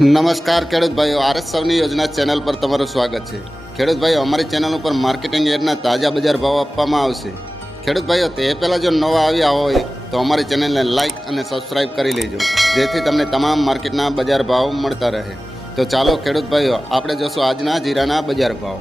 નમસ્કાર ખેડૂત ભાઈઓ, આરએસ સૌની યોજના ચેનલ પર તમારું સ્વાગત છે। ખેડૂત ભાઈઓ, અમારી ચેનલ ઉપર માર્કેટિંગ યાર્ડના તાજા બજાર ભાવ આપવામાં આવશે। ખેડૂત ભાઈઓ, તે પહેલાં જો નવા આવ્યા હોય તો અમારી ચેનલને લાઇક અને સબસ્ક્રાઇબ કરી લેજો, જેથી તમને તમામ માર્કેટના બજાર ભાવ મળતા રહે। તો ચાલો ખેડૂત ભાઈઓ, આપણે જોશું આજના જીરાના બજાર ભાવ।